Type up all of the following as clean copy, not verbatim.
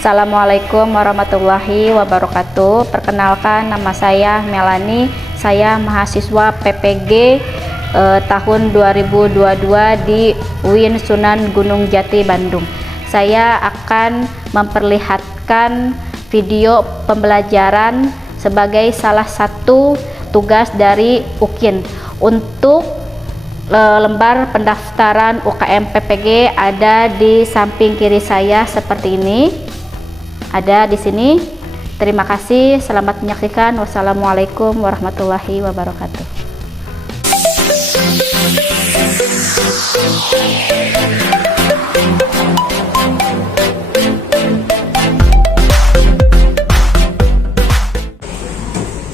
Assalamualaikum warahmatullahi wabarakatuh. Perkenalkan, nama saya Melani. Saya mahasiswa PPG tahun 2022 di UIN Sunan Gunung Jati, Bandung. Saya akan memperlihatkan video pembelajaran sebagai salah satu tugas dari UKIN. Untuk lembar pendaftaran UKM PPG ada di samping kiri saya seperti ini. Ada di sini. Terima kasih, selamat menyaksikan. Wassalamualaikum warahmatullahi wabarakatuh.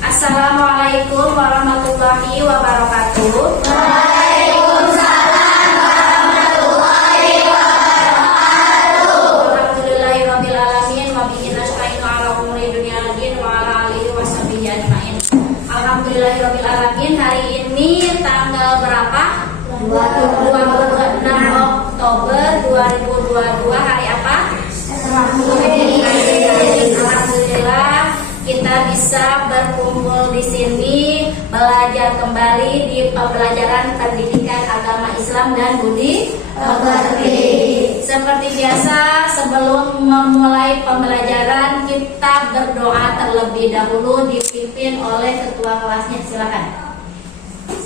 Assalamualaikum warahmatullahi wabarakatuh. Alhamdulillahirrahmanirrahim. Hari ini tanggal berapa? 26 Oktober 2022. Hari apa? Alhamdulillah kita bisa berkumpul di sini belajar kembali di pembelajaran pendidikan agama Islam dan budi pekerti. Seperti biasa, sebelum memulai pembelajaran kita berdoa terlebih dahulu dipimpin oleh ketua kelasnya. Silakan.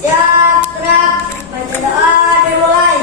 Siap, gerak. Baca doa dimulai.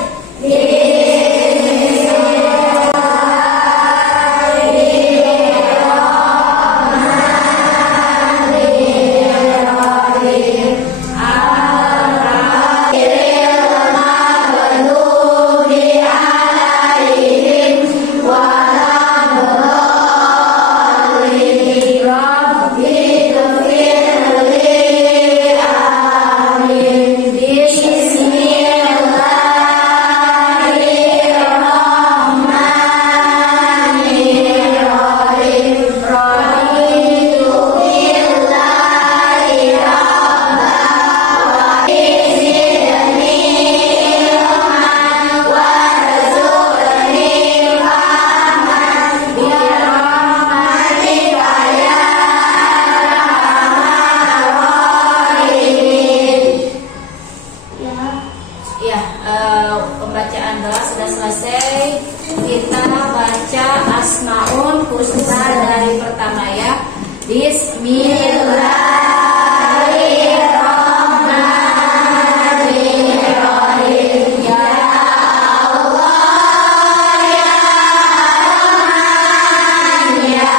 Pembacaan doa sudah selesai. Kita baca Asmaul Husna dari pertama ya. Bismillahirrahmanirrahim. Ya Allah, ya Rahman, ya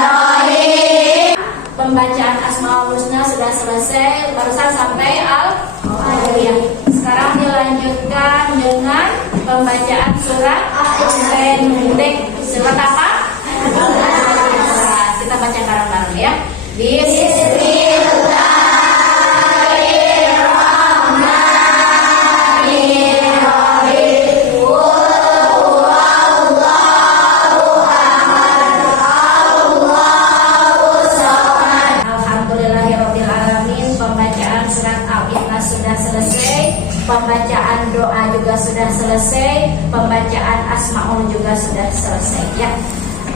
Rahim. Pembacaan Asmaul Husna sudah selesai. Barusan sampai Al-Fatihah. Sekarang dilanjutkan dengan pembacaan surat pendek. Surat apa? Nah, kita baca bareng-bareng ya. Bismillahirrahmanirrahim. Alhamdulillahirrahmanirrahim. Pembacaan surat Al-Ikhlas sudah selesai. Pembacaan doa juga sudah selesai. Pembacaan Asmaul juga sudah selesai ya.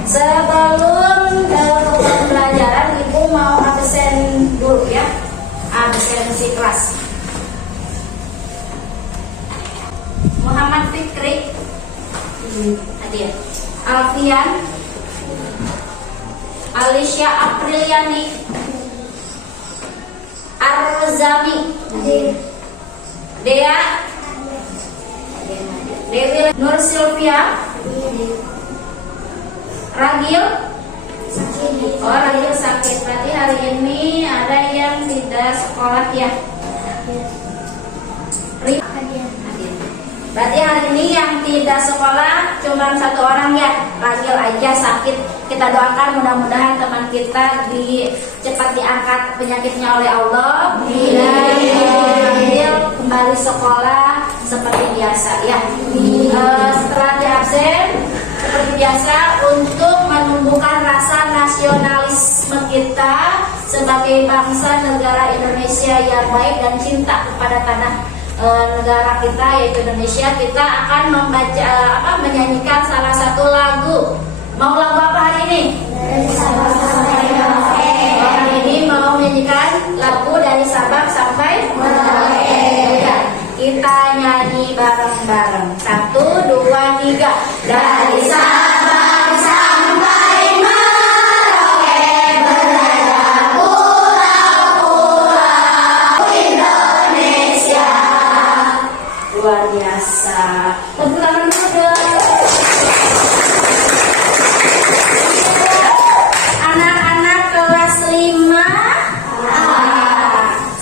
Sebelum pembelajaran, Ibu mau absen dulu ya. Absensi kelas. Muhammad Fikri, hadir. Alfian, Alicia Apriliani, Arzami, Dea, Dewi Nur Sylvia, Ragil, oh Ragil sakit, berarti hari ini ada yang tidak sekolah ya. Berarti hari ini yang tidak sekolah cuma satu orang ya, Ragil aja sakit. Kita doakan mudah-mudahan teman kita cepat diangkat penyakitnya oleh Allah. Ragil kembali sekolah seperti biasa ya. Setelah diabsen seperti biasa untuk menumbuhkan rasa nasionalisme kita sebagai bangsa negara Indonesia yang baik dan cinta kepada tanah negara kita yaitu Indonesia, kita akan menyanyikan salah satu lagu. Mau lagu apa Dari Sabang sampai Merauke berada pulau-pulau Indonesia. Luar biasa. Tepuk tangan dulu dong. Anak-anak kelas 5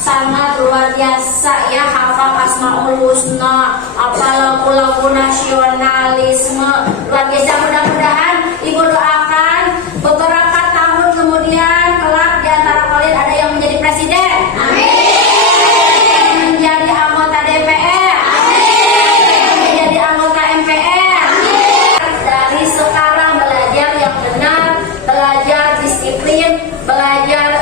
sangat luar biasa ya, hafal Asmaul Husna, hafal lagu-lagu nasionalisme. Luar biasa, mudah-mudahan Ibu doakan beberapa tahun kemudian kelak di antara kalian ada yang menjadi presiden. Amin. Menjadi anggota DPR. Amin. Menjadi anggota MPR. Amin. Dari sekarang belajar yang benar, belajar disiplin, belajar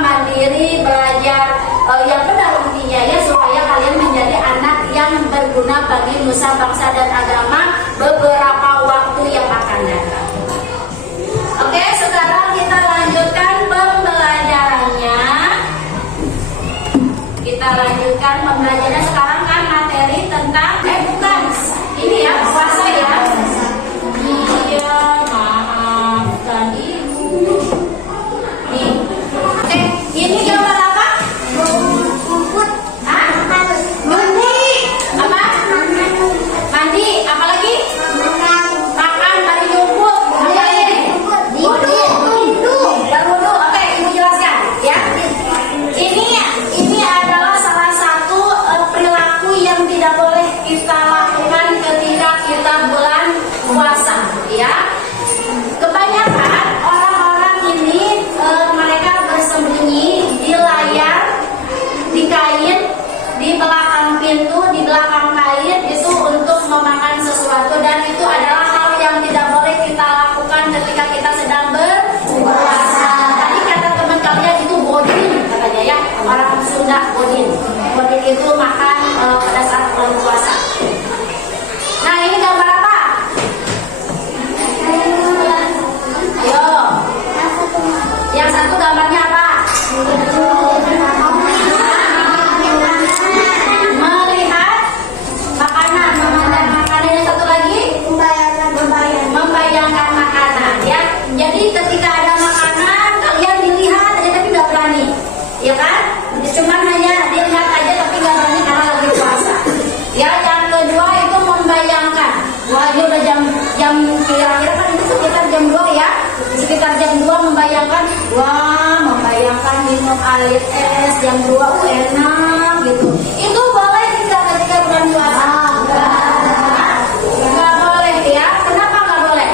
mandiri, belajar yang benar intinya ya, supaya kalian menjadi anak yang berguna bagi nusa bangsa dan agama beberapa waktu yang akan datang. Oke, sekarang kita lanjutkan pembelajarannya. Kita lanjutkan pembelajarannya. Sekarang kan materi tentang bukan ini ya, puasa ya. Iya, maafkan ibu. Nih. Oke, ini gambar apa? Rumput. Hah? Mandi. Apa? Mandi. Apa lagi? Makan dari rumput. Apa lagi? Wudu. Berwudu. Oke, ibu jelaskan ya. Ini adalah salah satu perilaku yang tidak boleh kita lakukan ketika kita bulan puasa ya. Kebanyakan orang-orang ini mereka bersembunyi di layar, di kain, di belakang pintu, di belakang kain itu untuk memakan sesuatu, dan itu adalah hal yang tidak boleh kita lakukan ketika kita sedang berpuasa. Tadi kata teman kalian itu bodin katanya ya, orang Sunda bodin. Bodin itu makan pada saat bulan puasa. Nah, ini gambar apa? Ayo. Yang satu gambarnya apa? Melihat makanan, memandang makanan. Yang satu lagi membayangkan makanan ya. Jadi ketika ada makanan kalian dilihat aja tapi nggak berani, ya kan? Cuman hanya dilihat aja tapi nggak berani karena lagi puasa. Ya, yang kedua itu membayangkan. Wah, ini udah jam kira-kira kan itu sekitar jam 2 ya. Sekitar jam 2 membayangkan, wah, membayangkan minum air es jam 2 enak gitu. Itu boleh tidak ketika bulan puasa? Nggak boleh ya. Kenapa nggak boleh?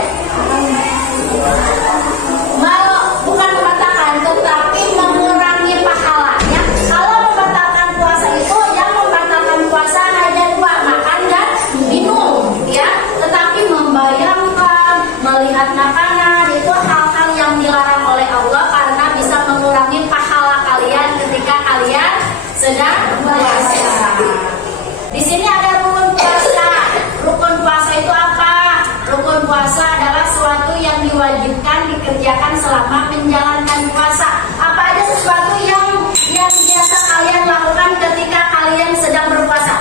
Bukan membatalkan, tetapi mengurangi pahalanya. Kalau membatalkan puasa itu, yang membatalkan puasa hanya 2, makan dan minum ya. Tetapi membayangkan, melihat makanan itu hal-hal yang dilarang oleh Allah karena bisa mengurangi pahala kalian ketika kalian sedang puasa. Di sini ada rukun puasa. Rukun puasa itu apa? Rukun puasa adalah sesuatu yang diwajibkan dikerjakan selama menjalankan puasa. Apa aja sesuatu yang biasa kalian lakukan ketika kalian sedang berpuasa?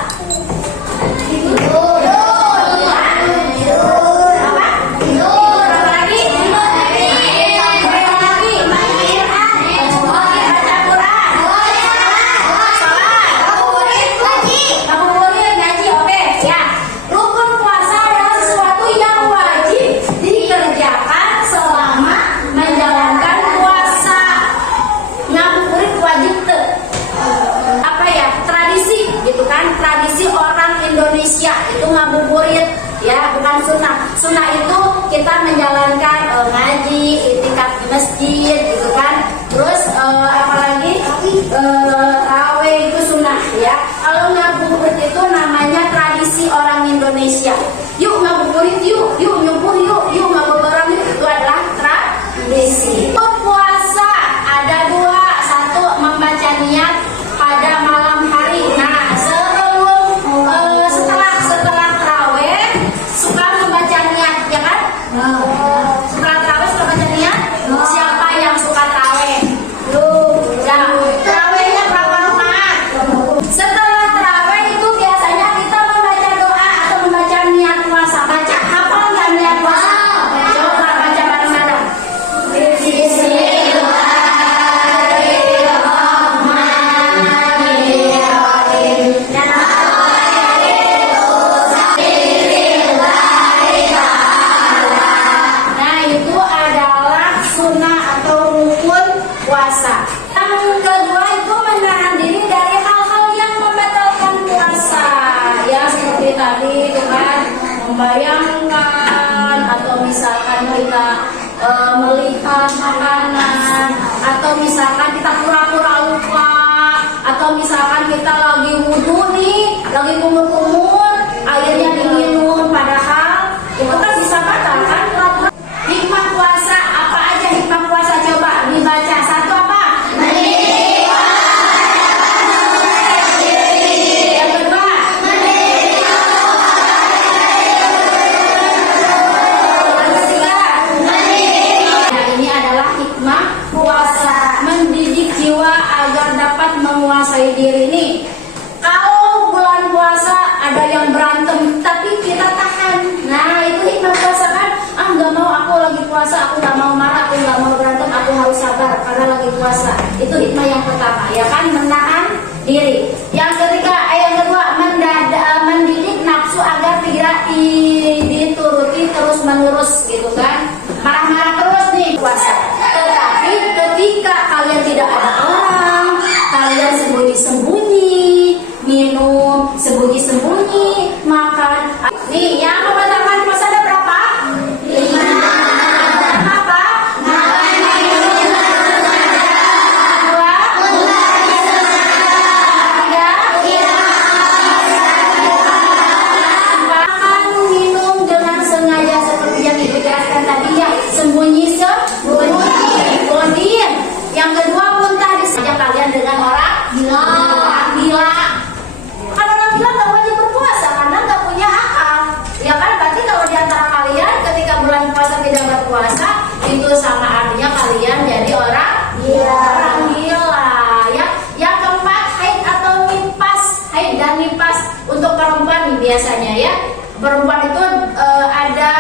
Indonesia itu ngabuburit ya, bukan sunnah. Sunnah itu kita menjalankan ngaji, itikaf di masjid gitu kan. Terus apalagi tarawih itu sunnah ya. Kalau ngabuburit itu namanya tradisi orang Indonesia. Yuk ngabuburit, yuk nyubuh, yuk ngabuburit, itu adalah tradisi. Puasa ada 2, satu membaca niat pada malam hari. Nah, setelah tarawih suka membaca niat ya kan? Setelah tarawih suka baca niat. Siapa yang suka tarawih? Ya, tarawihnya berapa rakaat? Setelah tarawih itu biasanya kita membaca doa atau membaca niat puasa. Baca hafal tadi itu kan membayangkan atau misalkan kita melihat makanan atau misalkan kita pura-pura lupa atau misalkan kita lagi wudhu nih, lagi kumur-kumur, airnya diminum padahal itu kan bisa batal kan? Hikmah puasa apa aja hikmah puasa coba dibaca satu apa? Yang kedua ini adalah hikmah puasa, mendidik jiwa agar dapat menguasai diri nih. Kalau bulan puasa ada yang berantem tapi kita tahan, nah itu hikmah puasa kan? Nggak mau, aku lagi puasa, aku nggak mau marah, aku nggak mau berantem, aku harus sabar karena lagi puasa. Itu hikmah yang pertama, ya kan, menahan diri. Yang kedua mendidik nafsu agar tidak dituruti terus menerus gitu kan, marah-marah terus nih puasa. Tetapi ketika kalian tidak ada orang, kalian sembunyi-sembunyi minum, sembunyi-sembunyi makan. Nih yang membatalkan puasa ada berapa? 5. Apa? Makan minum dengan sengaja seperti yang ibu jelaskan tadi ya, sembunyi-sembunyi. Kemudian yang kedua muntah disengaja kalian dengan orang gila. Kan orang gila nggak wajib berpuasa karena nggak punya akal, ya kan? Berarti kalau di antara kalian ketika bulan puasa tidak berpuasa, itu sama artinya kalian jadi orang gila, ya. Yang keempat, haid atau nifas. Haid dan nifas untuk perempuan nih biasanya ya. Perempuan itu ada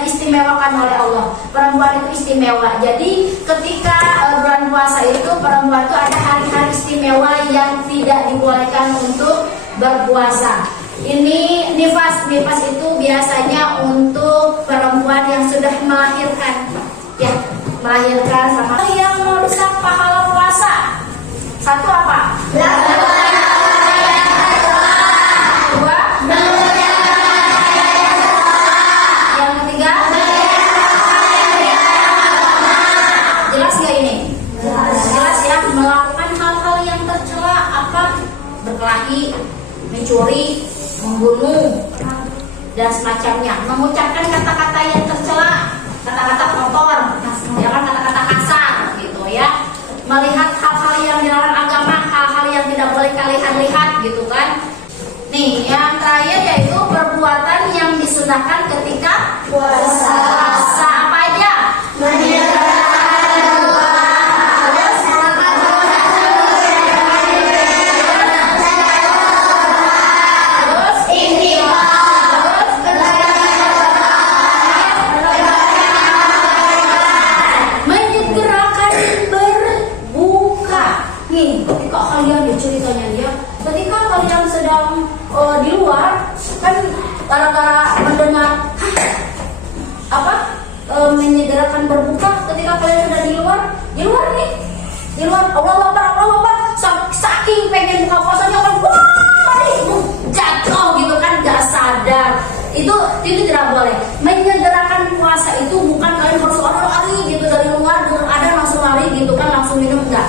diistimewakan oleh Allah. Perempuan itu istimewa. Jadi ketika bulan puasa itu perempuan itu ada hari-hari istimewa yang tidak dibolehkan untuk berpuasa. Ini nifas itu biasanya untuk perempuan yang sudah melahirkan, ya, melahirkan sama yang merusak pahala puasa. Satu apa? Dua. Yang ketiga. Jelas nggak ini? Jelas ya, melakukan hal-hal yang tercela, apa? Berkelahi, mencuri, membunuh, dan semacamnya. Mengucapkan kata-kata yang tercela, kata-kata kotor, ya kan, kata-kata kasar gitu ya. Melihat hal-hal yang dilarang agama, hal-hal yang tidak boleh kalian lihat gitu kan. Nih, yang terakhir yaitu perbuatan yang disunahkan ketika puasa. Puasa apa aja? Menyegerakan berbuka. Nih, ketika kalian ceritanya ya, ketika kalian sedang di luar, kan gara-gara mendengar menyegerakan berbuka. Ketika kalian sudah di luar nih, di luar Allah Akbar, saking pengen buka puasanya kan, jatuh gitu kan, gak sadar. Itu tidak boleh. Menyegerakan puasa itu bukan kalian harus lari gitu dari luar, ada langsung lari gitu kan, langsung minum, enggak.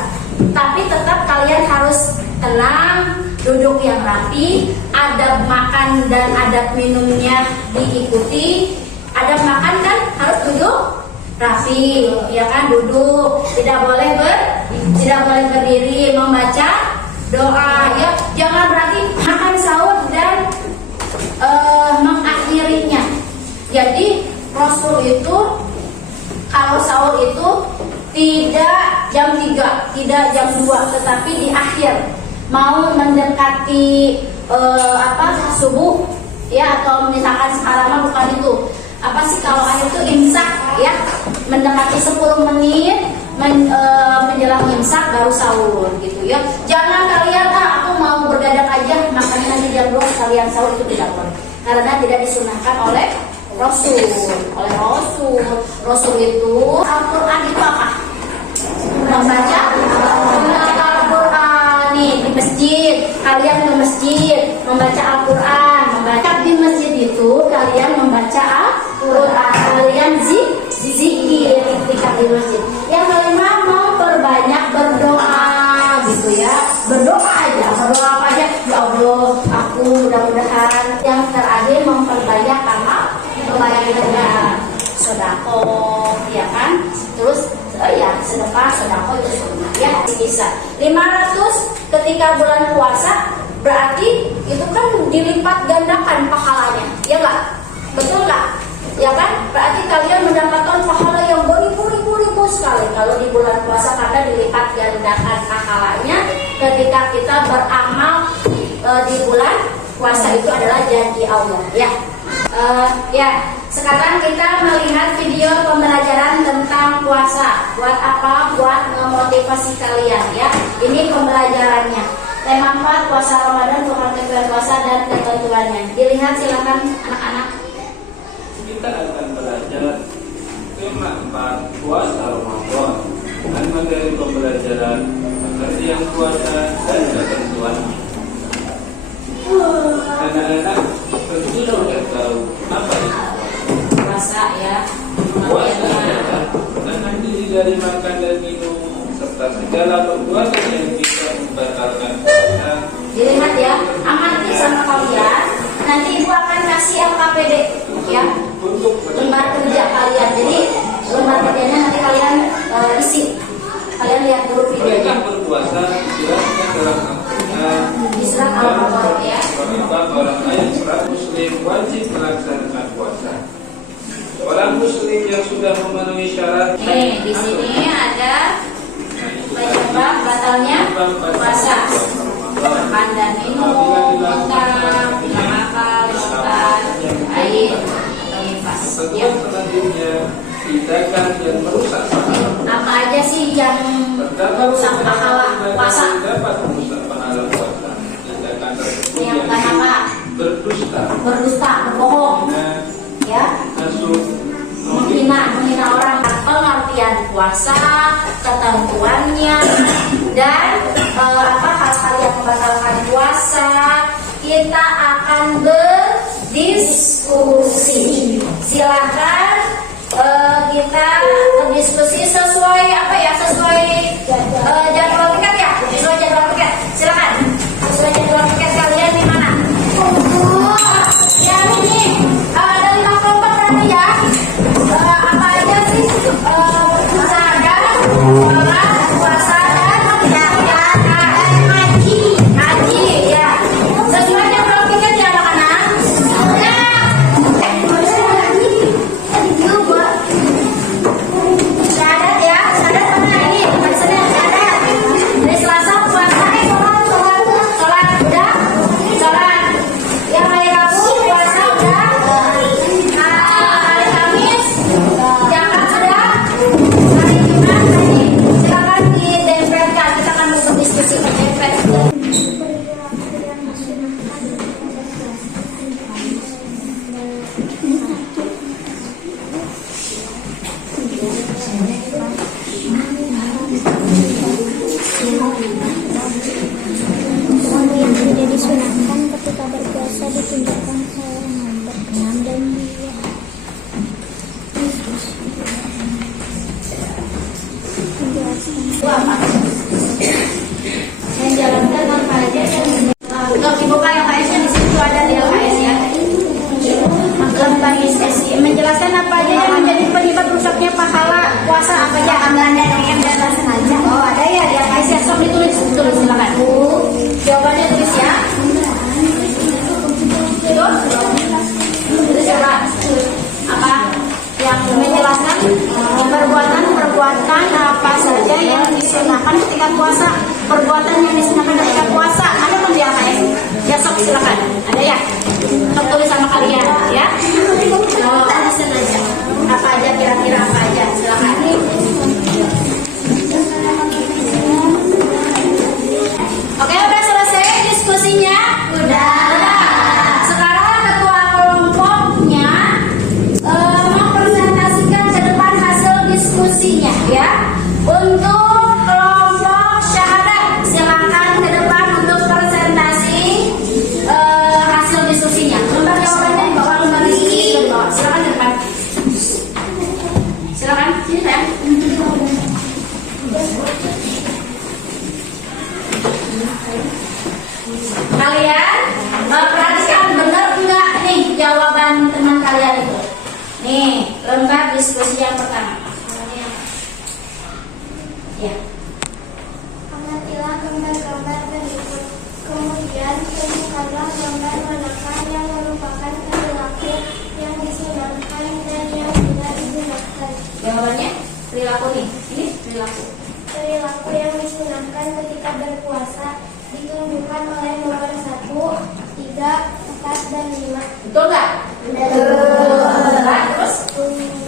Tapi tetap kalian harus tenang, duduk yang rapi, adab makan dan adab minumnya diikuti. Adab makan kan harus duduk rapi, ya kan, duduk, tidak boleh berdiri, membaca doa, ya. Jangan berarti makan sahur dan mengakhirinya. Jadi Rasul itu kalau sahur itu tidak jam 3, tidak jam 2, tetapi di akhir, mau mendekati subuh ya, atau misalkan sekarang bukan itu. Apa sih kalau akhir itu imsak ya, mendekati 10 menit menjelang imsak baru sahur gitu ya. Jangan kalian aku mau berdadak aja makannya nanti jam 2 kalian sahur, itu tidak boleh. Karena tidak disunahkan oleh Rasul. Rasul itu Al-Quran itu apa? Membaca Al-Quran nih di masjid. Kalian ke masjid membaca Al-Quran, baca di masjid itu kalian membaca Al-Quran, kalian zikir ketika di masjid. Yang kelima memperbanyak berdoa gitu ya, berdoa aja, berdoa apa aja, ya Allah aku mudah-mudahan. Yang terakhir memperbanyak amal kebaikan, sedekah ya kan, terus ya sedekah itu sunnah ya, bisa 500 ketika bulan puasa. Berarti itu kan dilipat gandakan pahalanya, ya nggak? Betul nggak? Ya kan? Berarti kalian mendapatkan pahala yang beribu-ribu sekali kalau di bulan puasa, karena dilipat gandakan pahalanya ketika kita beramal di bulan puasa. Itu adalah janji Allah ya. Ya, sekarang kita melihat video pembelajaran tentang puasa. Buat apa? Buat memotivasi kalian ya. Ini pembelajarannya. Tema 4, puasa Ramadan, pengertian puasa dan ketentuannya. Dilihat silakan anak-anak. Kita akan belajar tema 4, puasa Ramadan, dan materi pembelajaran pengertian puasa dan ketentuannya. Anak-anak tentu sudah tahu apa itu Puasa ya. puasa adalah menahan diri dari makan dan minum serta segala perbuatan yang bisa membatalkan puasa. Dilihat ya, amati sama kalian. Nanti ibu akan kasih LKPD ya, Untuk lembar kerja kalian. Jadi lembar kerjanya nanti kalian isi. Kalian lihat dulu mereka videonya berpuasa dijelaskan dalam Al-Quran. di surat Al-Baqarah ya. Pemerintah orang lain seorang muslim wajib melaksanakan puasa. Orang muslim yang sudah memenuhi syarat. Nih, di sini ada penyebab batalnya puasa. Makan dan minum, makan, air, atau nifas. Ya. Tentuan selanjutnya tindakan yang merusak pahala. Apa aja sih yang Terdapat merusak pahala puasa? dapat merusak pahala puasa. Tindakan tersebut Yang pertama, berdusta, berdusta, berbohong, ya, masuk, menghina orang. Pengertian puasa, ketentuannya, dan hal-hal yang membatalkan puasa. Kita akan berdiskusi. Silakan kita berdiskusi sesuai jadwal tiket ya, sesuai jadwal tiket. Silakan sesuai jadwal tiket kalian di mana? Ya ini ada 5 kelompok tadi ya. Apa aja sih? Sadar, sholat, puasa dan haji ya. Sesuai jadwal tiket ya anak-anak. Syahadat ya, syahadat mana ini? Maksudnya syahadat. Hari Selasa puasa, sholat udah, sholat. Yang hari Rabu puasa udah, hari Kamis zakat sudah, hari Jumat haji. Silakan didempelkan, kita akan berdiskusi dempel. Yang tidak disunahkan ketika berpuasa ditunjukkan larangan berkenan dan dia Apa? Menjalankan apa aja yang untuk dibuka LKS-nya di situ ada di LKS ya. Lembar SSI menjelaskan apa aja yang menjadi penyebab rusaknya pahala puasa, apa aja amalan dan yang tidak sengaja. Oh ada ya di LKS ya, sok ditulis silakan. Jawabannya tulis ya. Tulis coba apa yang menjelaskan perbuatan apa saja yang disunahkan ketika puasa, perbuatan yang disunahkan ketika puasa. Ada pun di LKS ya, sok silakan. Ada ya, sok tulis sama kalian ya. Oh, apa aja kira-kira apa aja, silakan. Oke, udah selesai diskusinya? Udah. Sekarang ketua kelompoknya mempresentasikan ke depan hasil diskusinya ya. Untuk kelompok syahadat, silakan ke depan untuk presentasi hasil diskusinya. Kalian perhatikan benar enggak nih jawaban teman kalian itu. Nih, lembar diskusi yang pertama. Ya. Amatilah gambar-gambar berikut. Kemudian temukanlah gambar manakah yang merupakan perilaku yang disunahkan dan yang tidak disunahkan. Jawabannya perilaku nih. Ini perilaku. Perilaku yang disunahkan ketika berpuasa ditunjukkan oleh nomor 1, 3, 4, dan 5. Betul nggak? Terus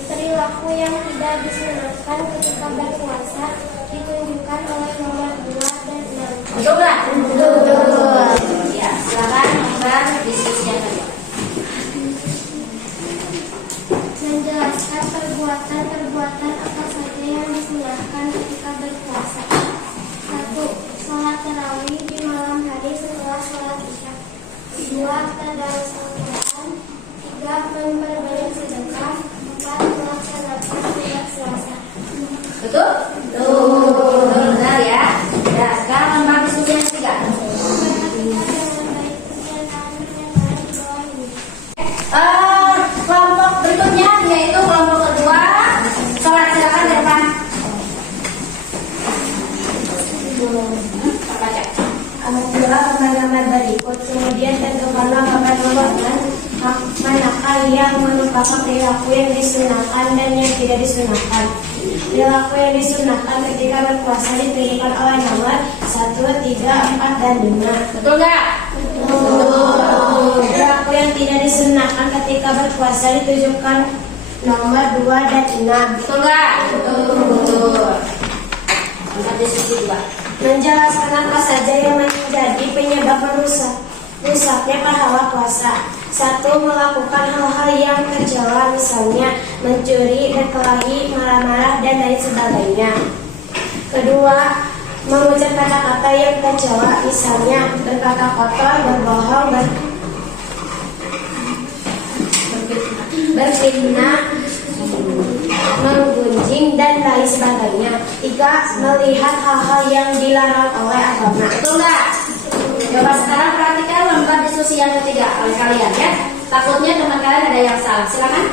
Perilaku yang tidak disunahkan ketika berpuasa ditunjukkan oleh nomor 2 dan 6. betul nggak? Betul. Ya, silakan nomor diskusi yang kedua. Menjelaskan perbuatan-perbuatan apa saja yang disunahkan ketika berpuasa. 1. Sholat tarawih di malam hari setelah sholat isya. 2. Tadarus Al-Quran. 3. Memperbanyak sedekah. 4. Melaksanakan sholat Selasa. Betul? Betul. Benar ya. Ya, sekarang nomor diskusi yang ketiga. Perhatikan dengan baik pernyataan-pernyataan di bawah ini. Kelompok berikutnya yaitu kelompok kedua. Sholat silakan di depan. Baca. Amatilah gambar-gambar berikut, kemudian tentukanlah gambar-gambar manakah yang merupakan perilaku yang disunahkan dan yang tidak disunahkan. Perilaku yang disunahkan ketika berpuasa ditunjukkan oleh nomor 1, 3, 4, dan 5. Betul nggak? Perilaku yang tidak disunahkan ketika berpuasa ditunjukkan nomor 2 dan 6. Betul nggak? Betul. Nomor diskusi dua. Menjelaskan apa saja yang menjadi penyebab rusaknya pahala puasa. 1. Melakukan hal-hal yang tercela, misalnya mencuri, berkelahi, marah-marah, dan lain sebagainya. Kedua, mengucap kata-kata yang tercela, misalnya berkata kotor, berbohong, berfitnah, menggunjing, dan lain sebagainya. 3. Melihat hal-hal yang dilarang oleh agama. Betul nggak? Coba sekarang perhatikan lembar diskusi yang ketiga oleh kalian ya. Takutnya teman kalian ada yang salah. Silakan.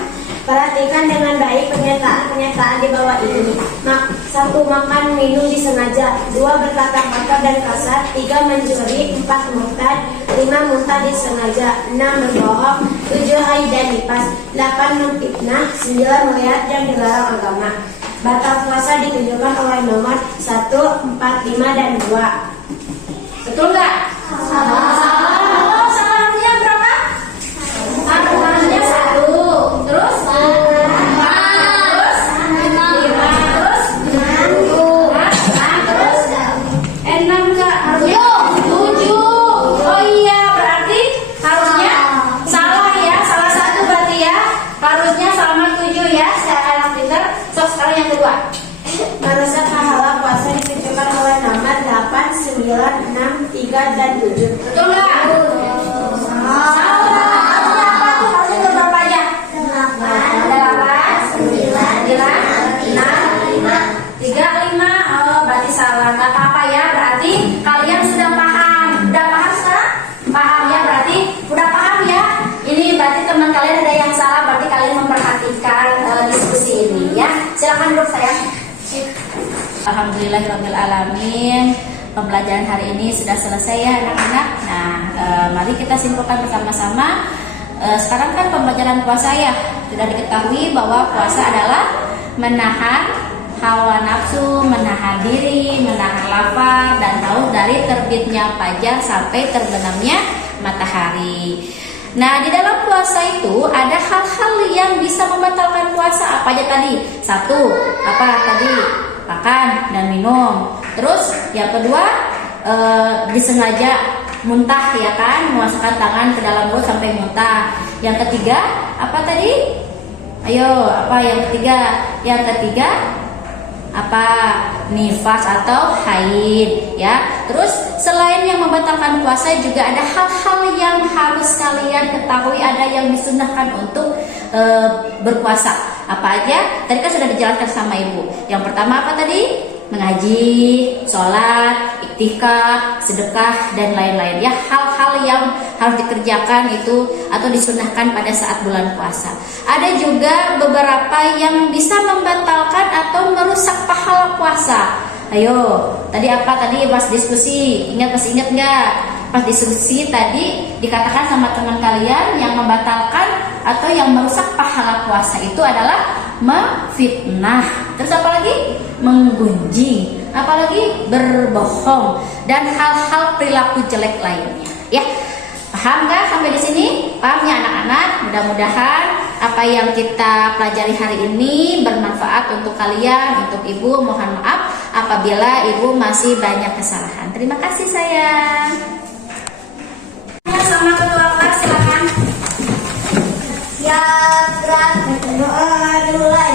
Perhatikan dengan baik pernyataan-pernyataan di bawah ini. 1. Makan minum disengaja. 2. Berkata kotor dan kasar. 3. Mencuri. 4. murtad. 5. Muntah disengaja. 6. Berbohong. 7. Haid dan nifas. 8. Memfitnah. 9. Melihat yang dilarang agama. Batal puasa ditunjukkan oleh nomor 1, 4, 5, dan 2. Betul nggak? Salah. Salahnya berapa? Salahnya 1. Terus? 4. Terus? 5. Terus? 6. Terus? 6 nggak? Harusnya 7. Oh iya, berarti harusnya salah ya. Salah 1 berarti ya. Harusnya sama 7 ya. Saya anak pintar. So, sekarang yang kedua. Merusak pahala puasa ditunjukkan oleh nomor 8, 9, 6, 3, dan 7. Betul nggak? Salah. Harusnya apa tuh? Harusnya itu berapa aja? 8, 9, 6, 3, 5. Oh, berarti salah. Nggak apa-apa ya. Berarti kalian sudah paham. Udah paham sekarang? Paham ya. Berarti udah paham ya. Ini berarti teman kalian ada yang salah. Berarti kalian memperhatikan diskusi ini ya. Silakan duduk sayang. Alhamdulillahirrahmanirrahim. Pembelajaran hari ini sudah selesai ya anak-anak. Nah, mari kita simpulkan bersama-sama. Sekarang kan pembelajaran puasa ya. Sudah diketahui bahwa puasa adalah menahan hawa nafsu, menahan diri, menahan lapar dan haus dari terbitnya fajar sampai terbenamnya matahari. Nah, di dalam puasa itu ada hal-hal yang bisa membatalkan puasa. Apa aja tadi? 1, apa tadi? Makan dan minum. Terus yang kedua, disengaja muntah ya kan, memasukkan tangan ke dalam mulut sampai muntah. Yang ketiga, apa tadi? Ayo, apa yang ketiga? Yang ketiga apa? Nifas atau haid ya. Terus selain yang membatalkan puasa juga ada hal-hal yang harus kalian ketahui, ada yang disunahkan untuk berpuasa. Apa aja? Tadi kan sudah dijelaskan sama ibu. Yang pertama apa tadi? mengaji, sholat, iktikaf, sedekah, dan lain-lain. Ya, hal-hal yang harus dikerjakan itu atau disunahkan pada saat bulan puasa. Ada juga beberapa yang bisa membatalkan atau merusak pahala puasa. Ayo, tadi apa tadi pas diskusi? Masih ingat nggak? Pas diskusi tadi dikatakan sama teman kalian yang membatalkan atau yang merusak pahala puasa itu adalah memfitnah. Terus apa lagi? Menggunjing. Apalagi berbohong dan hal-hal perilaku jelek lainnya. Ya, paham nggak sampai di sini? Paham ya anak-anak? Mudah-mudahan apa yang kita pelajari hari ini bermanfaat untuk kalian, untuk ibu. Mohon maaf apabila ibu masih banyak kesalahan. Terima kasih sayang. Sama ketua kelas silakan. Ya, berdoa mulai.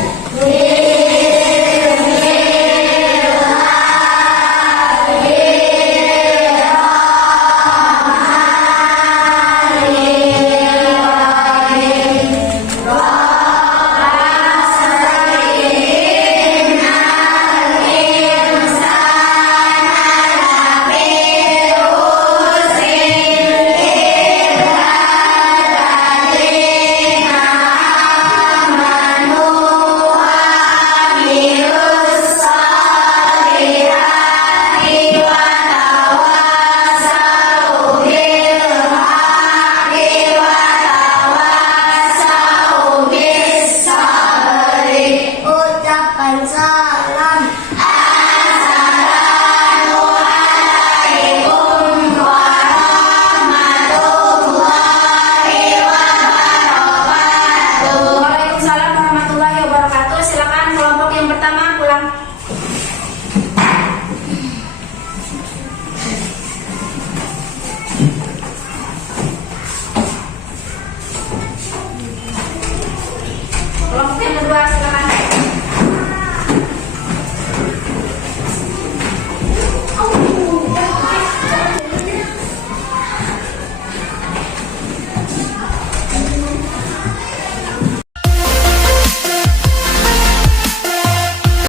Kelompok yang kedua